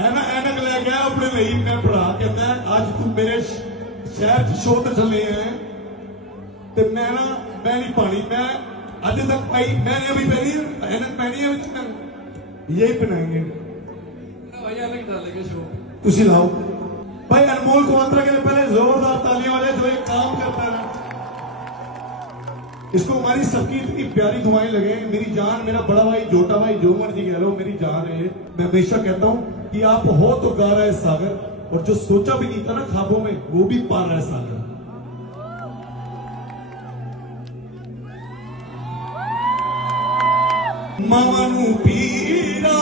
एनक ले गया अपने लिए मैं भरा कहता है आज तू मेरे शहर शो ते चले हैं ते मैं नहीं पानी मैं आज तक भाई मैंने अभी पहनी एनक पहनी है यही पहनाएंगे भाई एनक डालेंगे शो तुसी लाओ भाई अनमोल कुमात्रा के लिए पहले जोरदार तालियां वाले जो एक काम करता है इसको हमारी सबकी इतनी प्यारी दुआएं लगे मेरी जान मेरा बड़ा भाई छोटा भाई जो मर्जी कह लो मेरी जान है मैं हमेशा कहता हूं कि आप हो तो गा रहा है सागर और जो सोचा भी नहीं था ना ख्वाबों में वो भी पार रहा है सागर मानू पीरा